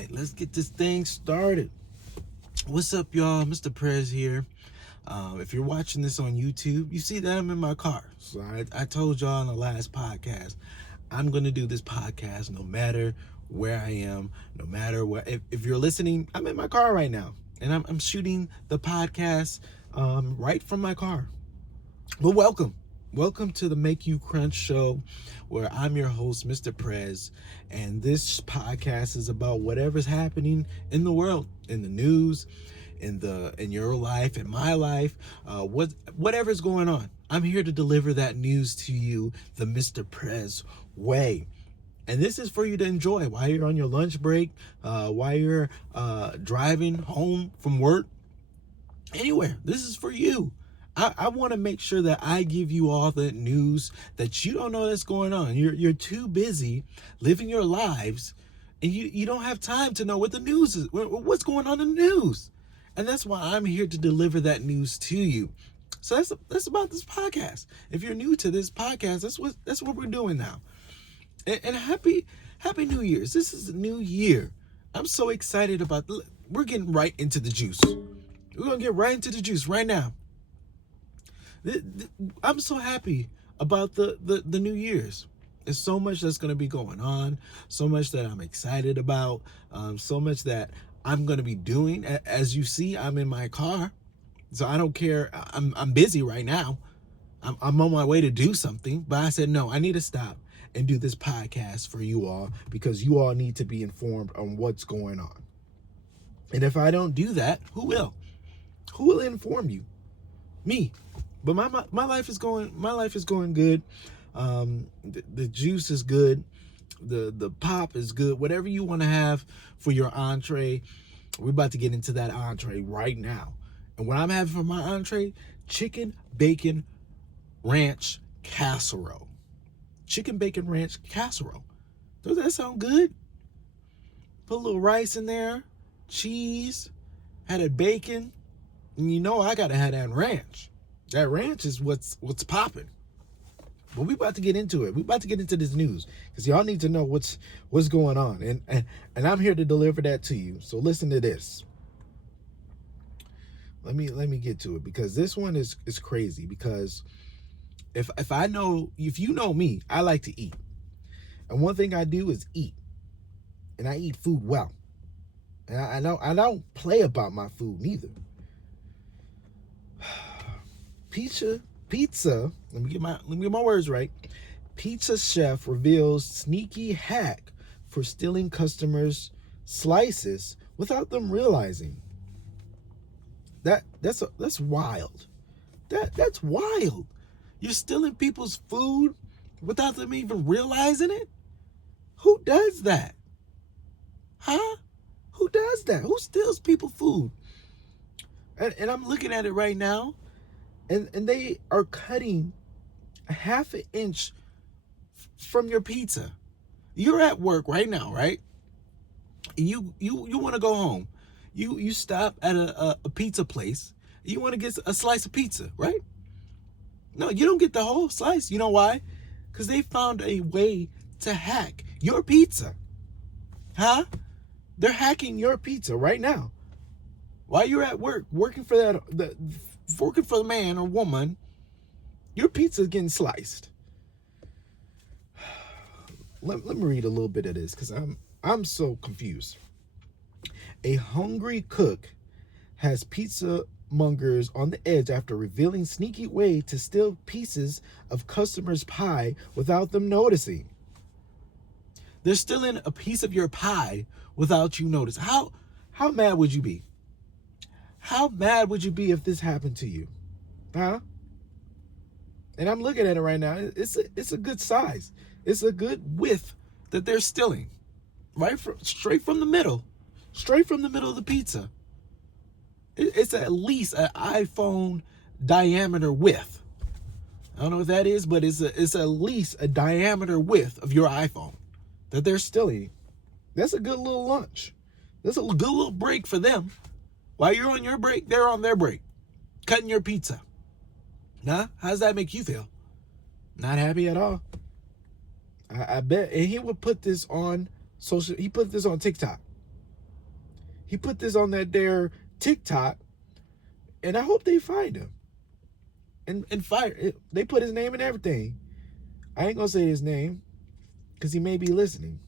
right, let's get this thing started. What's up, y'all? Mr. Prez here. If you're watching this on YouTube, you see that I'm in my car. So I told y'all in the last podcast, I'm going to do this podcast no matter where I am, no matter what. If you're listening, I'm in my car right now. And I'm shooting the podcast right from my car. But welcome. Welcome to the Make You Crunch show, where I'm your host, Mr. Prez, and this podcast is about whatever's happening in the world, in the news, in your life, in my life, whatever's going on. I'm here to deliver that news to you the Mr. Prez way. And this is for you to enjoy while you're on your lunch break, while you're driving home from work, anywhere. This is for you. I want to make sure that I give you all the news that you don't know that's going on. You're too busy living your lives, and you don't have time to know what the news is, what's going on in the news. And that's why I'm here to deliver that news to you. So that's about this podcast. If you're new to this podcast, that's what we're doing now. And happy New Year's. This is a new year. I'm so excited we're getting right into the juice. We're going to get right into the juice right now. I'm so happy about the New Year's. There's so much that's going to be going on, so much that I'm excited about, so much that I'm going to be doing. As you see, I'm in my car, so I don't care. I'm busy right now. I'm on my way to do something, but I said, no, I need to stop and do this podcast for you all, because you all need to be informed on what's going on. And if I don't do that, who will? Who will inform you? Me. But my life is going good. The juice is good. The pop is good. Whatever you want to have for your entree, we're about to get into that entree right now. And what I'm having for my entree, chicken bacon ranch casserole. Chicken bacon ranch casserole. Does that sound good? Put a little rice in there, cheese, had a bacon, and you know I gotta have that ranch. That ranch is what's popping. But we about to get into it. We about to get into this news, because y'all need to know what's going on, and I'm here to deliver that to you. So listen to this. Let me get to it, because this one is crazy. Because if you know me, I like to eat, and one thing I do is eat, and I eat food well, and I don't play about my food neither. Pizza. Let me get my words right. Pizza chef reveals sneaky hack for stealing customers' slices without them realizing. That's wild. That's wild. You're stealing people's food without them even realizing it? Who does that? Huh? Who does that? Who steals people's food? And I'm looking at it right now. And they are cutting a half an inch from your pizza. You're at work right now, right? And you want to go home. You stop at a pizza place. You want to get a slice of pizza, right? No, you don't get the whole slice. You know why? Because they found a way to hack your pizza. Huh? They're hacking your pizza right now. While you're at work, working for the man or woman, your pizza is getting sliced. Let me read a little bit of this, because I'm so confused. A hungry cook has pizza mongers on the edge after revealing sneaky way to steal pieces of customers' pie without them noticing. They're stealing a piece of your pie without you notice. How mad would you be? How mad would you be if this happened to you? Huh? And I'm looking at it right now. It's a good size. It's a good width that they're stealing. Straight from the middle. Straight from the middle of the pizza. It's at least an iPhone diameter width. I don't know what that is, but it's at least a diameter width of your iPhone that they're stealing. That's a good little lunch. That's a good little break for them. While you're on your break, they're on their break, cutting your pizza. Nah, how does that make you feel? Not happy at all. I bet. And he would put this on social. He put this on TikTok. He put this on that there TikTok, and I hope they find him and fire it. They put his name and everything. I ain't gonna say his name because he may be listening.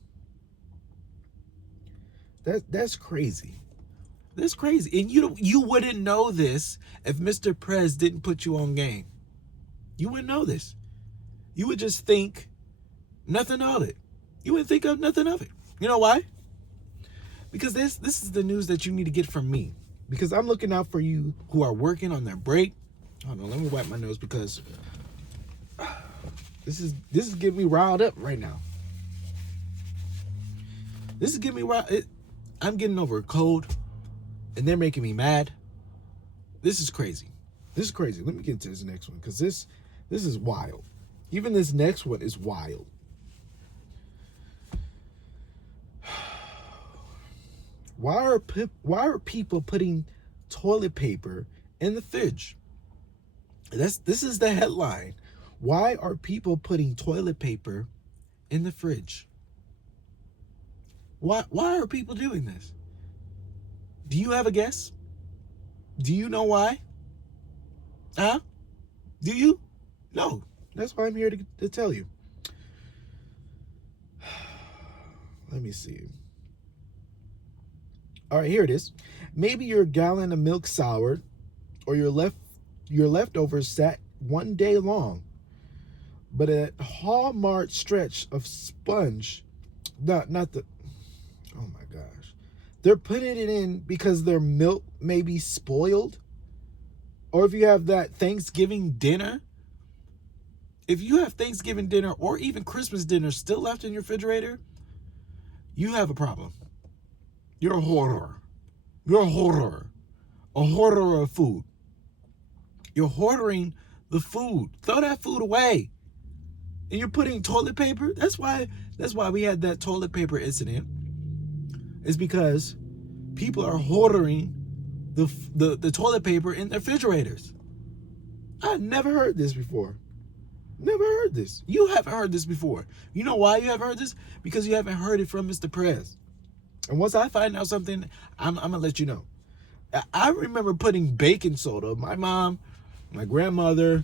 That's crazy. That's crazy. And you wouldn't know this if Mr. Prez didn't put you on game. You wouldn't know this. You would just think nothing of it. You wouldn't think of nothing of it. You know why? Because this is the news that you need to get from me. Because I'm looking out for you who are working on their break. Hold on, let me wipe my nose because this is getting me riled up right now. This is getting me riled. I'm getting over a cold, and they're making me mad. This is crazy. This is crazy. Let me get into this next one because this is wild. Even this next one is wild. Why are people putting toilet paper in the fridge? This is the headline. Why are people putting toilet paper in the fridge? Why are people doing this? Do you have a guess? Do you know why? Huh? Do you? No. That's why I'm here to tell you. Let me see. All right, here it is. Maybe your gallon of milk soured, or your leftovers sat one day long, but a Hallmark stretch of sponge, not the. Oh my gosh, they're putting it in because their milk may be spoiled, or if you have that Thanksgiving dinner. If you have Thanksgiving dinner or even Christmas dinner still left in your refrigerator, you have a problem. You're a hoarder. You're a hoarder. A hoarder of food. You're hoarding the food. Throw that food away. And you're putting toilet paper. That's why we had that toilet paper incident. It's because people are hoarding the toilet paper in their refrigerators. I never heard this before. Never heard this. You haven't heard this before. You know why you haven't heard this? Because you haven't heard it from Mr. Prez. And once I find out something, I'm going to let you know. I remember putting baking soda. My mom, my grandmother,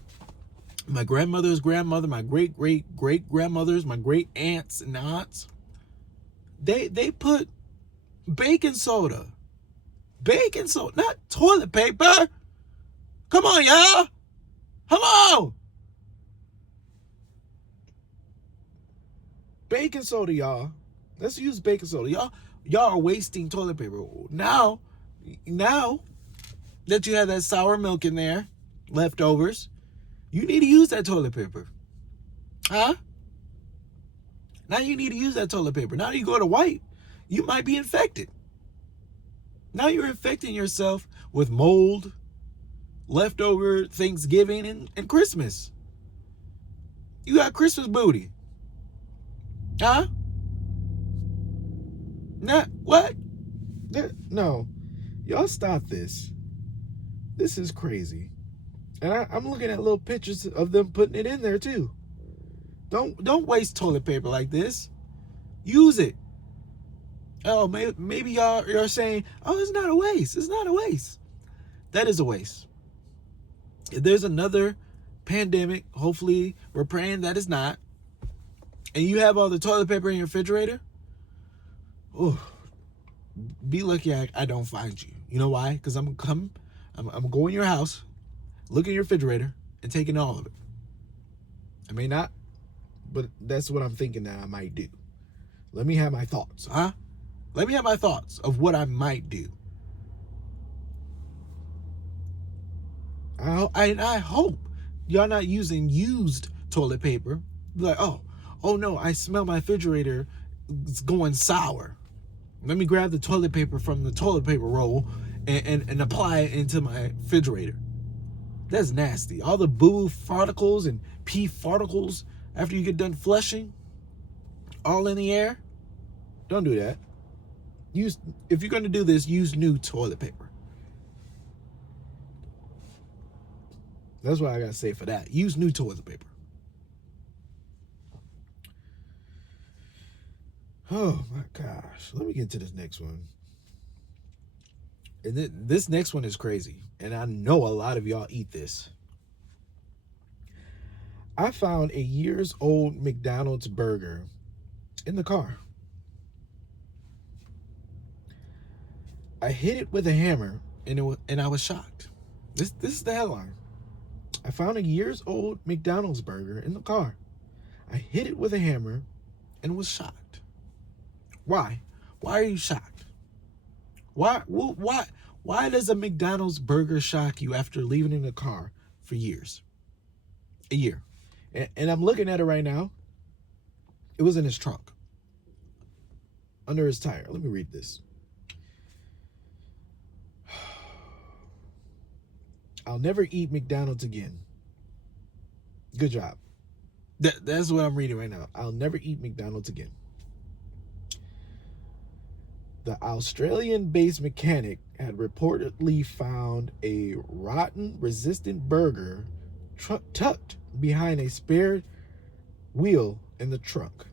my grandmother's grandmother, my great-great-great-grandmothers, my great aunts and aunts, they put baking soda. Baking soda, not toilet paper. Come on, y'all. Come on. Baking soda, y'all. Let's use baking soda. Y'all are wasting toilet paper. Now that you have that sour milk in there, leftovers, you need to use that toilet paper. Huh? Now you need to use that toilet paper. Now you go to wipe, you might be infected. Now you're infecting yourself with mold, leftover Thanksgiving and Christmas. You got Christmas booty. Huh? Not what? No. Y'all stop this. This is crazy. And I'm looking at little pictures of them putting it in there too. Don't waste toilet paper like this. Use it. Oh, maybe y'all are saying, oh, it's not a waste. It's not a waste. That is a waste. If there's another pandemic, hopefully we're praying that it's not, and you have all the toilet paper in your refrigerator, oh, be lucky I don't find you. You know why? Because I'm gonna go in your house, look in your refrigerator, and taking all of it. I may not, but that's what I'm thinking that I might do. Let me have my thoughts, huh? Let me have my thoughts of what I might do. I hope y'all not using used toilet paper. Be like, oh no, I smell my refrigerator. It's going sour. Let me grab the toilet paper from the toilet paper roll and apply it into my refrigerator. That's nasty. All the boo particles and pee particles after you get done flushing, all in the air. Don't do that. If you're going to do this, use new toilet paper. That's what I got to say for that. Use new toilet paper. Oh my gosh. Let me get to this next one. And this next one is crazy, and I know a lot of y'all eat this. I found a years old McDonald's burger in the car. I hit it with a hammer, and I was shocked. This is the headline. I found a years old McDonald's burger in the car. I hit it with a hammer and was shocked. Why? Why are you shocked? Why does a McDonald's burger shock you after leaving in the car for years? A year. And I'm looking at it right now. It was in his trunk. Under his tire. Let me read this. I'll never eat McDonald's again. Good job. That's what I'm reading right now. I'll never eat McDonald's again. The Australian-based mechanic had reportedly found a rotten-resistant burger tucked behind a spare wheel in the trunk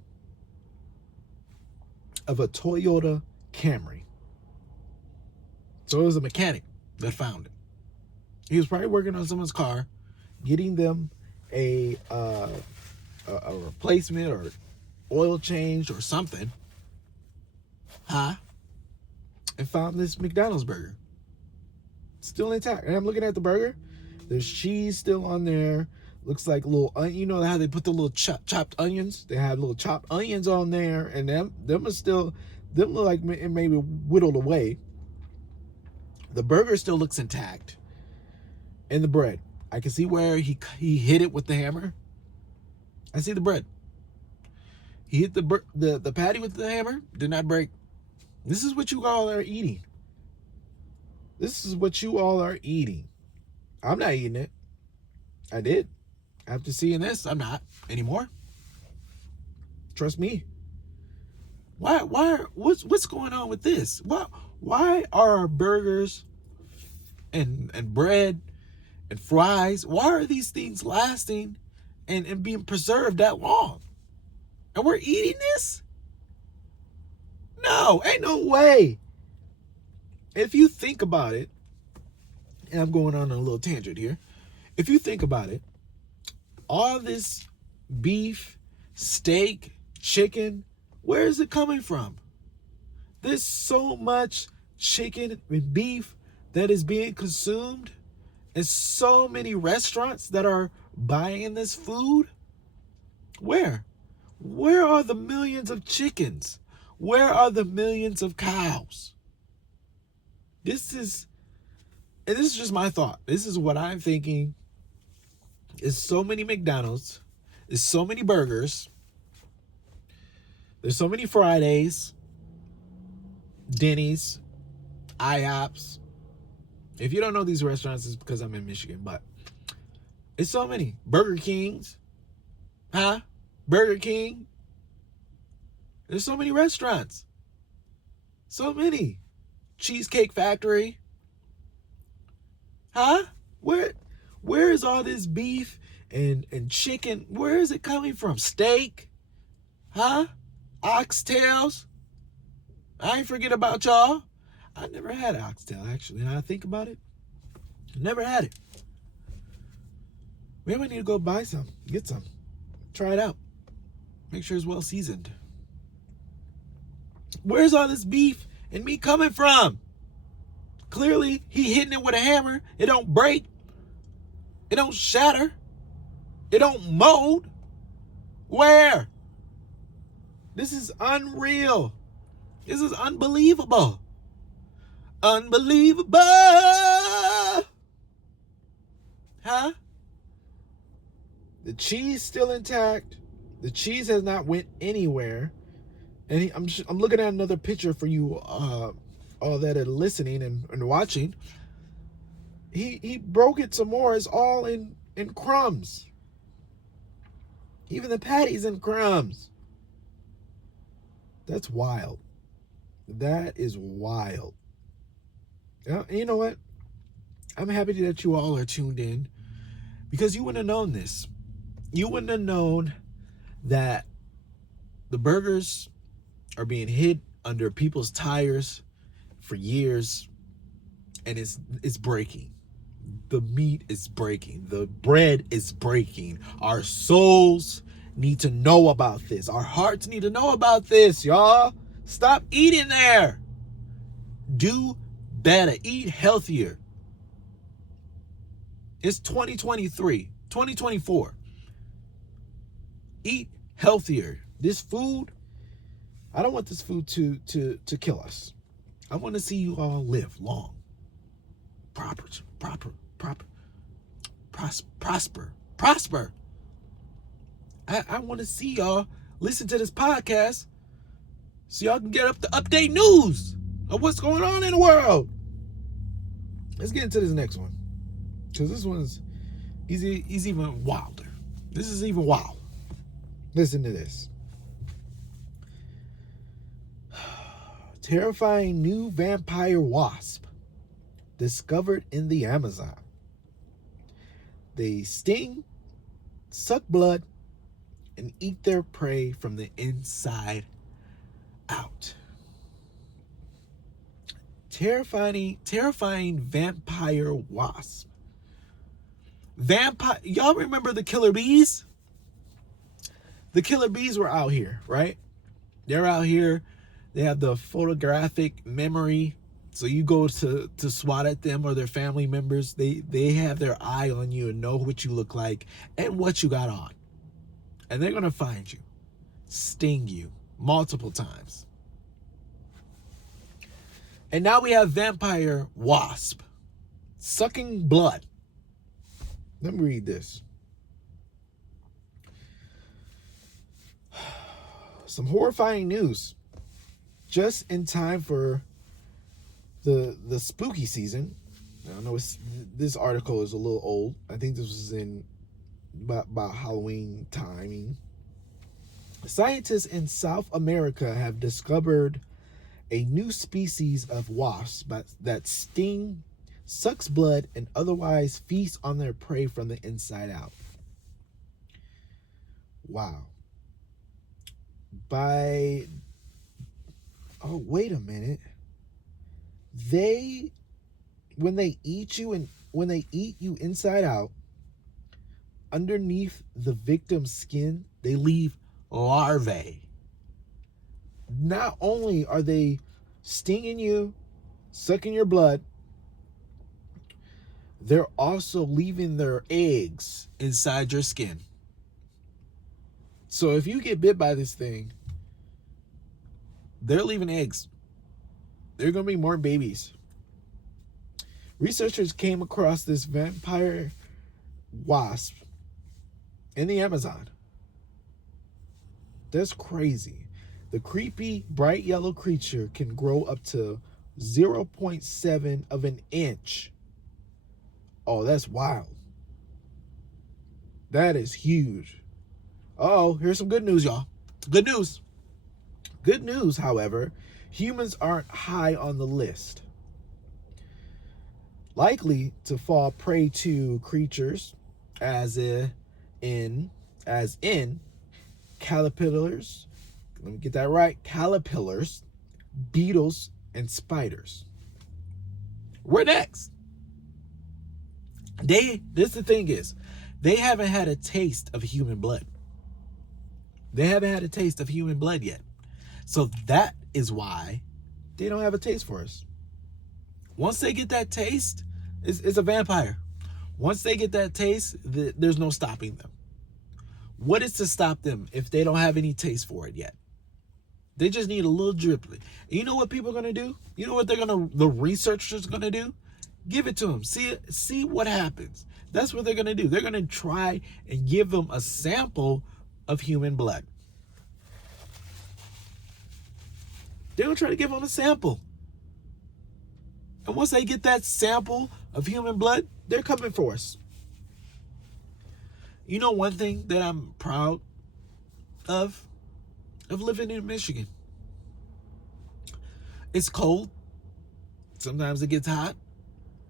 of a Toyota Camry. So it was a mechanic that found it. He was probably working on someone's car, getting them a replacement or oil change or something. And found this McDonald's burger. Still intact. And I'm looking at the burger. There's cheese still on there. Looks like little, you know how they put the little chopped onions? They had little chopped onions on there. And them are still, them look like maybe whittled away. The burger still looks intact. And the bread. I can see where he hit it with the hammer. I see the bread. He hit the patty with the hammer. Did not break. This is what you all are eating. This is what you all are eating. I'm not eating it. I did. After seeing this, I'm not anymore. Trust me. What's going on with this? Why are our burgers and bread and fries, why are these things lasting and being preserved that long? And we're eating this? No, ain't no way. If you think about it, and I'm going on a little tangent here. If you think about it, all this beef, steak, chicken, where is it coming from? There's so much chicken and beef that is being consumed, and so many restaurants that are buying this food. Where are the millions of chickens? Where are the millions of cows? This is just my thought. This is what I'm thinking. There's so many McDonald's. There's so many burgers. There's so many Fridays, Denny's, IHOPs. If you don't know these restaurants, it's because I'm in Michigan, but it's so many. Burger Kings. Burger King. There's so many restaurants. So many. Cheesecake Factory. Where is all this beef and chicken? Where is it coming from? Steak? Oxtails? I ain't forget about y'all. I never had oxtail, actually. Now I think about it, never had it. Maybe I need to go buy some, get some, try it out. Make sure it's well seasoned. Where's all this beef and meat coming from? Clearly, he hitting it with a hammer. It don't break. It don't shatter. It don't mold. Where? This is unreal. This is unbelievable. Unbelievable. The cheese still intact. The cheese has not went anywhere. And I'm looking at another picture for you all that are listening and watching. He broke it some more. It's all in crumbs. Even the patty's in crumbs. That's wild. That is wild. You know what? I'm happy that you all are tuned in, because you wouldn't have known this. You wouldn't have known that the burgers are being hid under people's tires for years. and it's breaking. The meat is breaking. The bread is breaking. Our souls need to know about this. Our hearts need to know about this, y'all. Stop eating there. Do better. Eat healthier. It's 2023, 2024. Eat healthier. This food, I don't want this food to kill us. I want to see you all live long, prosper. I want to see y'all listen to this podcast so y'all can get up to update news of what's going on in the world. Let's get into this next one, because this one's he's even wilder. This is even wild. Listen to this. Terrifying new vampire wasp discovered in the Amazon. They sting, suck blood, and eat their prey from the inside out. Terrifying vampire wasp. Y'all remember the killer bees? The killer bees were out here, right? They're out here. They have the photographic memory. So you go to swat at them or their family members. They have their eye on you and know what you look like and what you got on. And they're going to find you, sting you multiple times. And now we have vampire wasp sucking blood. Let me read this. Some horrifying news. Just in time for the spooky season. I know this article is a little old. I think this was in about Halloween timing. Scientists in South America have discovered a new species of wasp that sting, sucks blood, and otherwise feast on their prey from the inside out. Wow. Oh, wait a minute. When they eat you inside out, underneath the victim's skin, they leave larvae. Not only are they stinging you, sucking your blood, they're also leaving their eggs inside your skin. So if you get bit by this thing, they're leaving eggs. There are going to be more babies. Researchers came across this vampire wasp in the Amazon. That's crazy. The creepy, bright yellow creature can grow up to 0.7 of an inch. Oh, that's wild. That is huge. Oh, here's some good news, y'all. Good news. Good news, however, humans aren't high on the list. Likely to fall prey to creatures as in caterpillars. Let me get that right. Caterpillars, beetles, and spiders. We're next. The thing is, they haven't had a taste of human blood. They haven't had a taste of human blood yet. So that is why they don't have a taste for us. Once they get that taste, it's a vampire. Once they get that taste, there's no stopping them. What is to stop them if they don't have any taste for it yet? They just need a little drip. You know what people are going to do? You know what the researchers are going to do? Give it to them. See what happens. That's what they're going to do. They're going to try and give them a sample of human blood. They're going to try to give them a sample. And once they get that sample of human blood, they're coming for us. You know one thing that I'm proud of living in Michigan? It's cold. Sometimes it gets hot.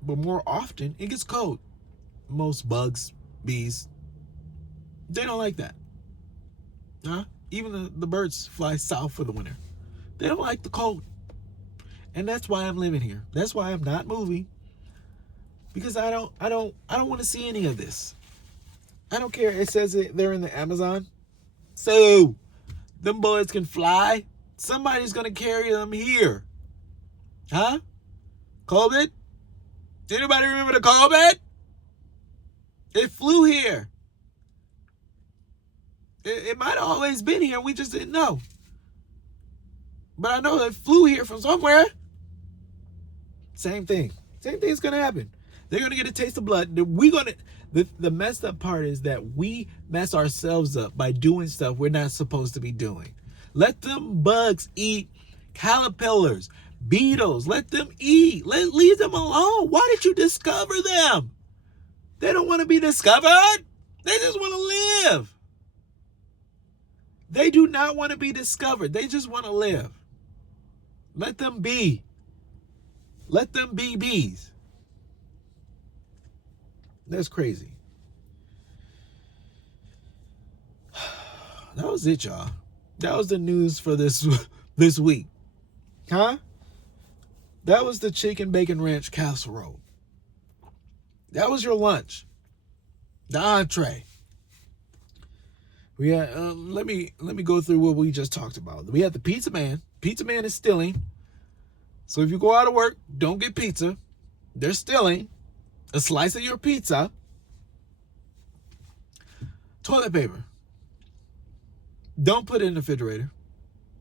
But more often, it gets cold. Most bugs, bees, they don't like that. Even the birds fly south for the winter. They don't like the cold. And that's why I'm living here. That's why I'm not moving. because I don't want to see any of this. I don't care. It says they're in the Amazon. So, them boys can fly. Somebody's going to carry them here. Huh? COVID? Anybody remember the COVID? It flew here. It might have always been here. We just didn't know. But I know it flew here from somewhere. Same thing. Same thing's going to happen. They're going to get a taste of blood. The messed up part is that we mess ourselves up by doing stuff we're not supposed to be doing. Let them bugs eat caterpillars, beetles. Let them eat. Leave them alone. Why did you discover them? They don't want to be discovered. They just want to live. They do not want to be discovered. They just want to live. Let them be. Let them be bees. That's crazy. That was it, y'all. That was the news for this week. Huh? That was the chicken bacon ranch casserole. That was your lunch. The entree. We had, let me go through what we just talked about. We had the pizza man. Pizza man is stealing. So if you go out of work, don't get pizza. They're stealing a slice of your pizza. Toilet paper. Don't put it in the refrigerator.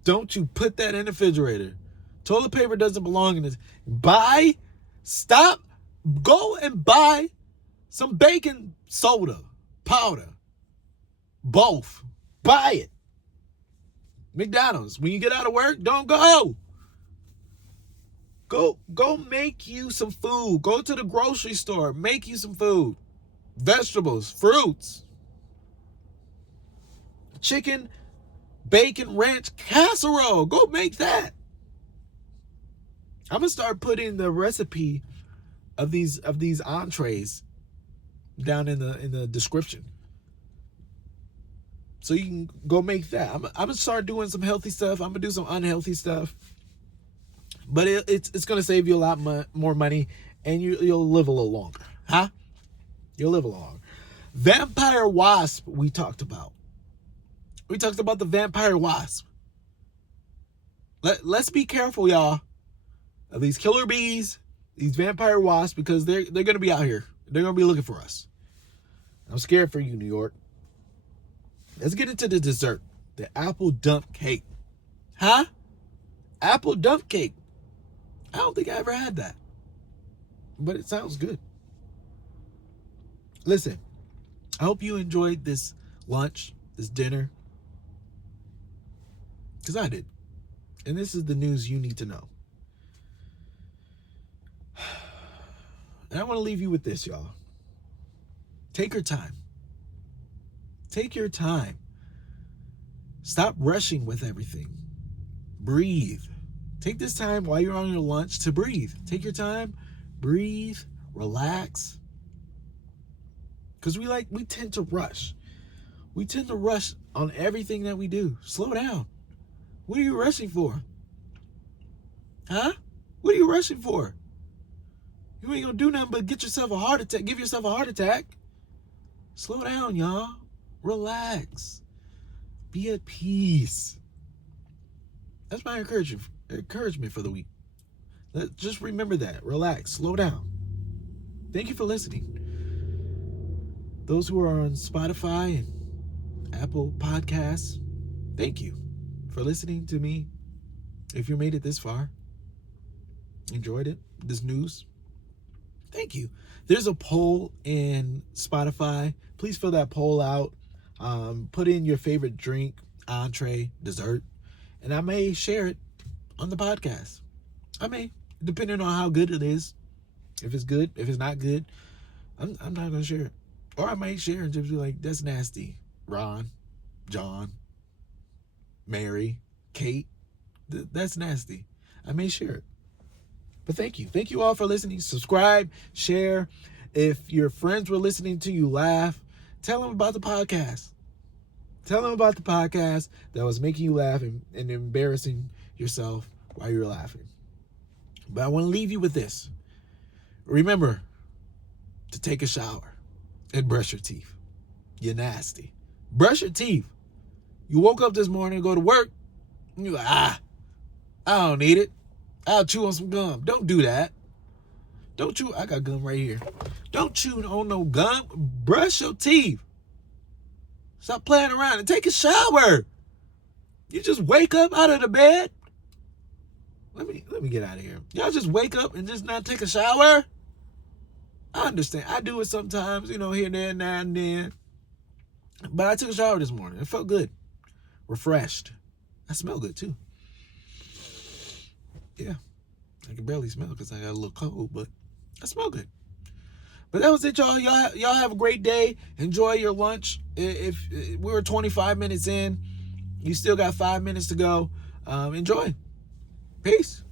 Don't you put that in the refrigerator. Toilet paper doesn't belong in this. Go and buy some baking soda, powder. Both. Buy it. McDonald's. When you get out of work, don't go. Go make you some food. Go to the grocery store. Make you some food. Vegetables, fruits. Chicken, bacon, ranch, casserole. Go make that. I'm going to start putting the recipe of these entrees down in the description. So you can go make that. I'm going to start doing some healthy stuff. I'm going to do some unhealthy stuff. But it's going to save you a lot more money, and you'll live a little longer. Huh? You'll live a little longer. Vampire wasp we talked about. We talked about the vampire wasp. Let's be careful, y'all, of these killer bees, these vampire wasps, because they're going to be out here. They're going to be looking for us. I'm scared for you, New York. Let's get into the dessert. The apple dump cake. Huh? Apple dump cake. I don't think I ever had that. But it sounds good. Listen, I hope you enjoyed this lunch, this dinner. Because I did. And this is the news you need to know. And I want to leave you with this, y'all. Take your time. Take your time. Stop rushing with everything. Breathe. Take this time while you're on your lunch to breathe. Take your time, breathe, relax. Because we tend to rush. We tend to rush on everything that we do. Slow down. What are you rushing for? Huh? What are you rushing for? You ain't gonna do nothing but give yourself a heart attack. Slow down, y'all. Relax. Be at peace. That's my encouragement for the week. Just remember that. Relax. Slow down. Thank you for listening. Those who are on Spotify and Apple Podcasts, thank you for listening to me. If you made it this far, enjoyed it, this news, thank you. There's a poll in Spotify. Please fill that poll out. Put in your favorite drink, entree, dessert, and I may share it on the podcast. I may, depending on how good it is. If it's good, if it's not good, I'm not going to share it. Or I might share and just be like, that's nasty. Ron, John, Mary, Kate, that's nasty. I may share it. But thank you. Thank you all for listening. Subscribe, share. If your friends were listening to you laugh, tell them about the podcast. Tell them about the podcast that was making you laugh and embarrassing yourself while you're laughing. But I want to leave you with this. Remember, to take a shower and brush your teeth. You're nasty. Brush your teeth. You woke up this morning to go to work, and you're like, I don't need it. I'll chew on some gum. Don't do that. Don't chew. I got gum right here. Don't chew on no gum. Brush your teeth. Stop playing around and take a shower. You just wake up out of the bed. Let me get out of here. Y'all just wake up and just not take a shower? I understand. I do it sometimes, here and there, now and then. But I took a shower this morning. It felt good. Refreshed. I smell good too. Yeah. I can barely smell because I got a little cold, but I smell good. But that was it, y'all. Y'all have a great day. Enjoy your lunch. If we were 25 minutes in, you still got 5 minutes to go. Enjoy. Peace.